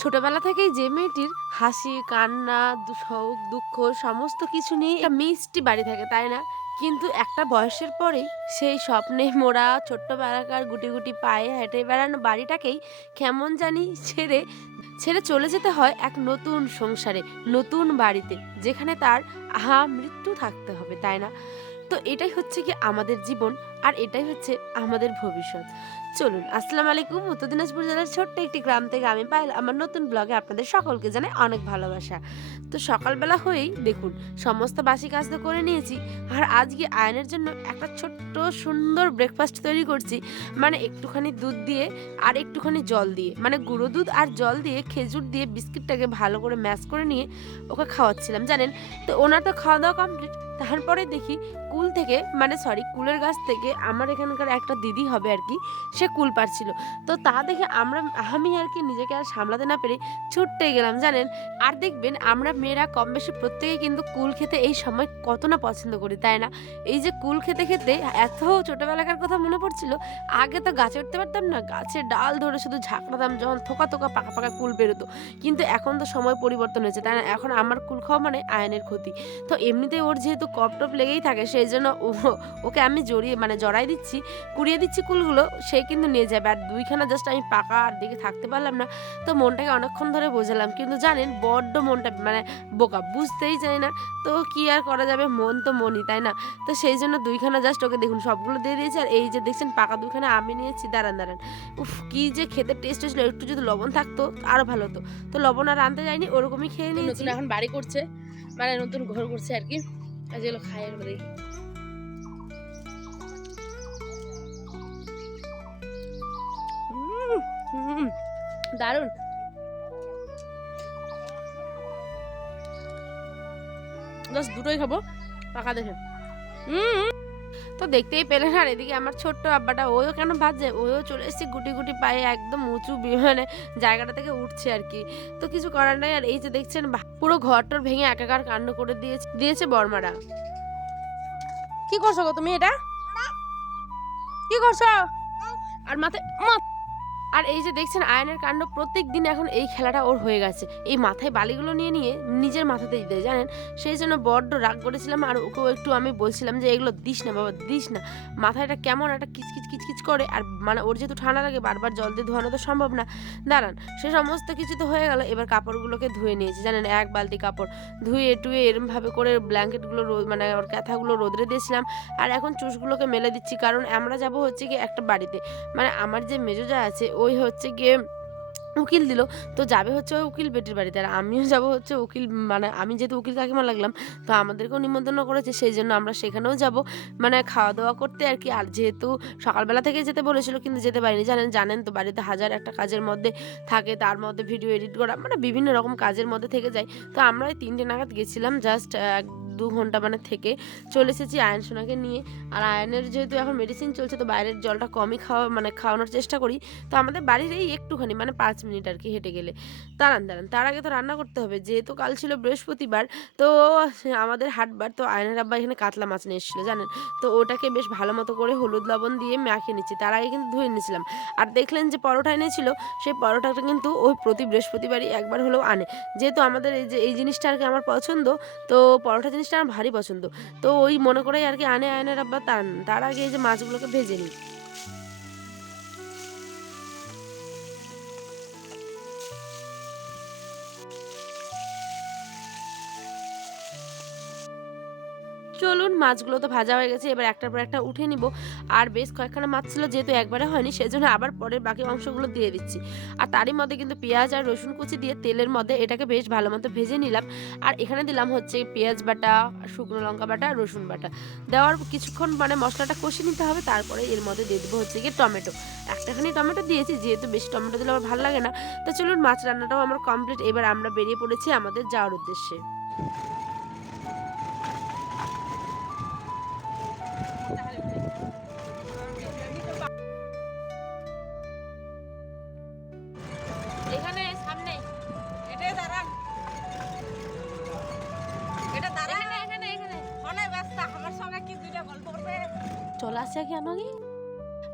ছোটবেলা থেকেই যে মেয়েটির হাসি, কান্না, শোক, দুঃখ সমস্ত কিছু নিয়েই একটা মিষ্টি বাড়ি থাকে, তাই না? কিন্তু একটা বয়সের পরেই সেই স্বপ্নে মোড়া ছোট্টবেলাকার গুটি, গুটি পায়ে হেঁটে বেড়ানো বাড়িটাকেই কেমন জানি ছেড়ে ছেড়ে চলে যেতে হয় এক নতুন সংসারে, নতুন বাড়িতে, যেখানে তার মৃত্যু থাকতে হবে, তাই না? তো এটাই হচ্ছে কি আমাদের জীবন, আর এটাই হচ্ছে আমাদের ভবিষ্যৎ। চলুন, আসসালামু আলাইকুম। উত্তর দিনাজপুর জেলার ছোট্ট একটি গ্রাম থেকে আমি পাইল আমার নতুন ব্লগে আপনাদের সকলকে জানাই অনেক ভালোবাসা। তো সকালবেলা হয়েই দেখুন সমস্ত বাসি কাজ তো করে নিয়েছি, আর আজকে আয়নের জন্য একটা ছোট্ট সুন্দর ব্রেকফাস্ট তৈরি করছি। মানে একটুখানি দুধ দিয়ে আর একটুখানি জল দিয়ে, মানে গুঁড়ো দুধ আর জল দিয়ে খেজুর দিয়ে বিস্কিটটাকে ভালো করে ম্যাশ করে নিয়ে ওকে খাওয়াচ্ছিলাম, জানেন? তো ওনার তো খাওয়া দাওয়া কমপ্লিট। তারপরে দেখি কুল থেকে, মানে সরি, কুলের গাছ থেকে আমার এখানকার একটা দিদি হবে আর কি, সে কুল পাড়ছিল। তো তা দেখে আমি আর কি নিজেকে আর সামলাতে না পেরে ছুটতে গেলাম, জানেন? আর দেখবেন আমরা মেয়েরা কম বেশি প্রত্যেকেই কিন্তু কুল খেতে এই সময় কত না পছন্দ করি, তাই না? এই যে কুল খেতে খেতে এত ছোটবেলাকার কথা মনে পড়ছিল। আগে তো গাছে উঠতে পারতাম না, গাছের ডাল ধরে শুধু ঝাঁকড়াতাম যখন থোকা থোকা পাকা পাকা কুল বেরোতো। কিন্তু এখন তো সময় পরিবর্তন হয়েছে, তাই না? এখন আমার কুল খাওয়া মানে আয়নের ক্ষতি। তো এমনিতেই ওর যেহেতু কপ টপ লেগেই থাকে, সেই জন্য ওকে আমি জড়াই দিচ্ছি, কুড়িয়ে দিচ্ছি কুলগুলো, সে কিন্তু নিয়ে যাবে। আর দুইখানা জাস্ট আমি পাকা আর দেখে থাকতে পারলাম না। তো মনটাকে অনেকক্ষণ ধরে বোঝালাম, কিন্তু জানেন বড্ড মনটা মানে বোকা, বুঝতেই চাই না। তো কি আর করা যাবে, মন তো মনই, তাই না? তো সেই জন্য দুইখানা জাস্ট ওকে দেখুন সবগুলো দিয়ে দিয়েছি। আর এই যে দেখছেন পাকা দুইখানা আমি নিয়েছি, দাঁড়ান দাঁড়ান, উফ কি যে খেতে টেস্ট হয়েছিল! একটু যদি লবণ থাকতো আরো ভালো হতো। তো লবণ আর আনতে যাইনি, ওরকমই খেয়ে নিয়েছি। এখন বাড়ি করছে, মানে নতুন ঘর করছে আর কি। আর যেগুলো খাই এগুলো দেখি। দারুন, জাস্ট দুটোই খাবো পাকা দেখে। তো দেখতেই পেলেন, আর এদিকে আমার ছোট্ট আব্বাটা, ওও কেন ভাবছে, ওও চলে এসেছে গুটি গুটি পায়ে একদম উঁচু মানে জায়গাটা থেকে উঠছে আর কি। তো কিছু করার নাই। আর এই যে দেখছেন পুরো ঘরটর ভেঙে একাকার কাণ্ড করে দিয়েছে বর্মারা। কি করছো গো তুমি? এটা কি করছো? আর মাথায় আর এই যে দেখছেন আয়নের কাণ্ড, প্রত্যেক দিন এখন এই খেলাটা ওর হয়ে গেছে। এই মাথায় বালিগুলো নিয়ে নিয়ে নিজের মাথাতে দিতে, জানেন? সেই জন্য বড্ড রাগ করেছিলাম। আর ওকেও একটু আমি বলছিলাম যে এগুলো দিস না বাবা, দিস না, মাথাটা কেমন একটা কিচকিচ কিচকিচ করে। আর মানে ওর যেহেতু ঠান্ডা লাগে, বারবার জল দিয়ে ধোয়ানো তো সম্ভব না। দাঁড়ান, সে সমস্ত কিছু তো হয়ে গেল। এবার কাপড়গুলোকে ধুয়ে নিয়েছি, জানেন? এক বালতি কাপড় ধুয়ে টুয়ে এরমভাবে করে ব্ল্যাঙ্কেটগুলো মানে ওর ক্যাথাগুলো রোদরে দিয়েছিলাম। আর এখন চুসগুলোকে মেলে দিচ্ছি, কারণ আমরা যাব হচ্ছে কি একটা বাড়িতে, মানে আমার যে মেজোজা আছে ওই হচ্ছে গিয়ে উকিল দিল। তো যাবে হচ্ছে ওই উকিল বেটির বাড়িতে, আর আমিও যাব হচ্ছে উকিল, মানে আমি যেহেতু উকিল কাকিমা লাগলাম, তো আমাদেরকেও নিমন্ত্রণ করেছে, সেই জন্য আমরা সেখানেও যাব, মানে খাওয়া দাওয়া করতে আর কি। আর যেহেতু সকালবেলা থেকে যেতে বলেছিল কিন্তু যেতে পারিনি, জানেন তো বাড়িতে হাজার একটা কাজের মধ্যে থাকে, তার মধ্যে ভিডিও এডিট করা, মানে বিভিন্ন রকম কাজের মধ্যে থেকে যায়। তো আমরা ওই 3টে নাগাদ গেছিলাম, জাস্ট 1-2 ঘন্টা মানে থেকে চলে এসেছি আয়ন সোনাকে নিয়ে। আর আয়নের যেহেতু এখন মেডিসিন চলছে, তো বাইরের জলটা কমই খাওয়ানোর চেষ্টা করি। তো আমাদের বাড়ির এই একটুখানি, মানে 5 মিনিট আর কি হেঁটে গেলে। দাঁড়ান তার আগে তো রান্না করতে হবে, যেহেতু কাল ছিল বৃহস্পতিবার, তো আমাদের হাটবার। তো আয়নের আব্বা এখানে কাতলা মাছ নিয়ে এসেছিলো, জানেন? তো ওটাকে বেশ ভালো মতো করে হলুদ লবণ দিয়ে মাখিয়ে নিচ্ছি, তার আগে কিন্তু ধুয়ে নিয়েছিলাম। আর দেখলেন যে পরোটা এনেছিল, সেই পরোটাটা কিন্তু ওই প্রতি বৃহস্পতিবারই একবার হলেও আনে। যেহেতু আমাদের এই জিনিসটা আর কি আমার পছন্দ, তো পরোটা জিনিসটা আমার ভারী পছন্দ। তো ওই মনে করেই আর কি আনে আয়নের আব্বা। তার আগে এই যে মাছগুলোকে ভেজে নিই। চলুন, মাছগুলো তো ভাজা হয়ে গেছে, এবার একটার পর একটা উঠে নিব। আর বেশ কয়েকখানা মাছ ছিল, যেহেতু একবারে হয়নি, সেজন্য আবার পরের বাকি অংশগুলো দিয়ে দিচ্ছি। আর তারই মধ্যে কিন্তু পেঁয়াজ আর রসুন কুচি দিয়ে তেলের মধ্যে এটাকে বেশ ভালো মতো ভেজে নিলাম। আর এখানে দিলাম হচ্ছে পেঁয়াজ বাটা, শুকনো লঙ্কা বাটা, রসুন বাটা। দেওয়ার কিছুক্ষণ মানে মশলাটা কষে নিতে হবে, তারপরে এর মধ্যে দিয়ে দেবো হচ্ছে গিয়ে টমেটো। একটাখানি টমেটো দিয়েছি, যেহেতু বেশি টমেটো দিলে আমার ভালো লাগে না। তো চলুন, মাছ রান্নাটাও আমার কমপ্লিট। এবার আমরা বেরিয়ে পড়েছি আমাদের যাওয়ার উদ্দেশ্যে। এখানে সামনে এটাই দাঁড়ান, এটা দাঁড়ান, এখানে ফোনে ব্যস্ত, আমার সঙ্গে কি দুইটা গল্প করবে? চলে আসছে কি আমাকে।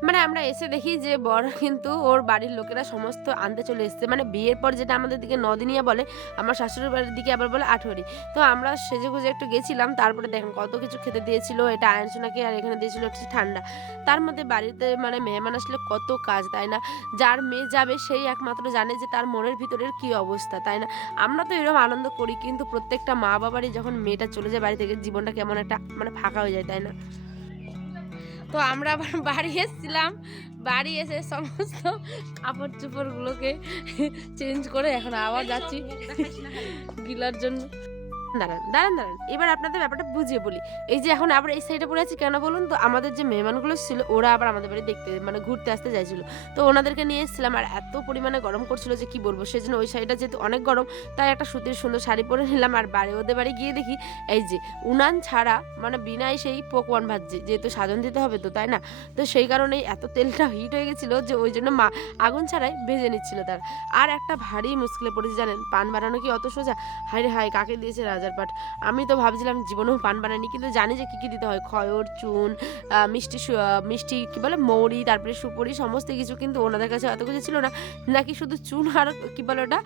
মানে আমরা এসে দেখি যে বর কিন্তু ওর বাড়ির লোকেরা সমস্ত আনতে চলে এসেছে, মানে বিয়ের পর যেটা আমাদের দিকে নদিনিয়া বলে, আমার শাশুড়ির বাড়ির দিকে আবার বলে আঠুরি। তো আমরা সেজেগুজে একটু গেছিলাম, তারপরে দেখেন কত কিছু খেতে দিয়েছিল, এটা আয়ন সোনাকে, আর এখানে দিয়েছিল কিছু ঠান্ডা। তার মধ্যে বাড়িতে মানে মেহমান আসলে কত কাজ, তাই না? যার মেয়ে যাবে সেই একমাত্র জানে যে তার মনের ভিতরের কি অবস্থা, তাই না? আমরা তো এরকম আনন্দ করি, কিন্তু প্রত্যেকটা মা বাবারই যখন মেয়েটা চলে যায় বাড়ি থেকে, জীবনটা কেমন একটা মানে ফাঁকা হয়ে যায়, তাই না? তো আমরা আবার বাড়ি এসেছিলাম, বাড়ি এসে সমস্ত কাপড় চোপড়গুলোকে চেঞ্জ করে এখন আবার যাচ্ছি গিলার জন্য। দাঁড়ান দাঁড়ান দাঁড়ান, এবার আপনাদের ব্যাপারটা বুঝিয়ে বলি। এই যে এখন আবার এই সাইডে পড়ে আছি কেন বলুন তো, আমাদের যে মেহমানগুলো ছিল ওরা আবার আমাদের বাড়ি দেখতে মানে ঘুরতে আসতে চাইছিল, তো ওনাদেরকে নিয়ে এসেছিলাম, আর এত পরিমাণে গরম করছিল যে কি বলবো, সেজন্য ওই সাইডটা যেহেতু অনেক গরম, তাই একটা সুতির সুন্দর শাড়ি পরে নিলাম। আর বাড়ি ওদের বাড়ি গিয়ে দেখি এই যে উনান ছাড়া মানে বিনাই সেই পকওয়ান ভাজছে, যেহেতু সাজন দিতে হবে তো, তাই না? তো সেই কারণেই এত তেলটা হিট হয়ে গেছিলো যে ওই জন্য মা আগুন ছাড়াই ভেজে নিচ্ছিল তার। আর একটা ভারী মুশকিলে পড়েছি জানেন, পান বানানো কি অত সোজা? হায় রে হায়, কাকে দিয়েছে রাজার পাট। আমি তো ভাবছিলাম জীবনেও পান বানাইনি, কিন্তু জানি যে কী কী দিতে হয়, খয়র, চুন, মিষ্টি কী বলে মৌরি, তারপরে সুপুরি, সমস্ত কিছু। কিন্তু ওনাদের কাছে এত কিছু ছিল না, নাকি শুধু চুন আর কী বলে ওটা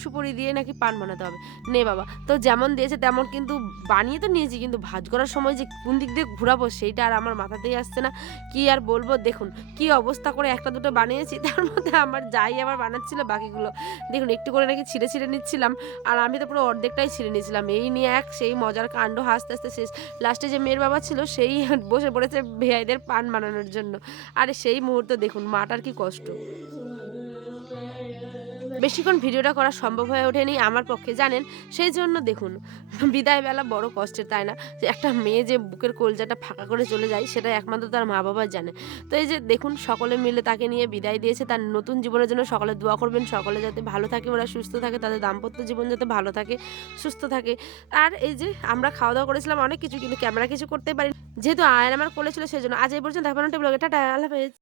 সুপুরি দিয়ে নাকি পান বানাতে হবে। নে বাবা, তো যেমন দিয়েছে তেমন কিন্তু বানিয়ে তো নিয়েছি, কিন্তু ভাজ করার সময় যে কোন দিক দিয়ে ঘুরাবো সেইটা আর আমার মাথাতেই আসছে না। কি আর বলবো, দেখুন কি অবস্থা করে একটা দুটো বানিয়েছি, তার মধ্যে আমার যাই আবার বানাচ্ছিল বাকিগুলো দেখুন একটু করে নাকি ছিঁড়ে ছিঁড়ে নিচ্ছিলাম, আর আমি তো পুরো অর্ধেকটাই ছিঁড়ে নিয়েছিলাম। এই নিয়ে এক সেই মজার কাণ্ড, হাসতে হাসতে শেষ। লাস্টে যে মেয়ের বাবা ছিল সেই বসে পড়েছে বেয়াইদের পান বানানোর জন্য। আরে সেই মুহূর্তে দেখুন মাটার কি কষ্ট। বেশিক্ষণ ভিডিওটা করা সম্ভব হয়ে ওঠেনি আমার পক্ষে, জানেন, সেই জন্য দেখুন বিদায়বেলা বড় কষ্টের, তাই না? যে একটা মেয়ে যে বুকের কলজাটা ফাঁকা করে চলে যায় সেটা একমাত্র তার মা বাবা জানে। তো এই যে দেখুন সকলে মিলে তাকে নিয়ে বিদায় দিয়েছে, তার নতুন জীবনের জন্য সকলে দোয়া করবেন, সকলে যাতে ভালো থাকে, ওরা সুস্থ থাকে, তাদের দাম্পত্য জীবন যাতে ভালো থাকে, সুস্থ থাকে। আর এই যে আমরা খাওয়া দাওয়া করেছিলাম অনেক কিছু, কিন্তু ক্যামেরা কিছু করতে পারি, যেহেতু আয়ন আমার কোলে ছিল, সেই জন্য আজ এই পর্যন্ত। এখন টেবিল টাটা, আল্লাহ হাফেজ।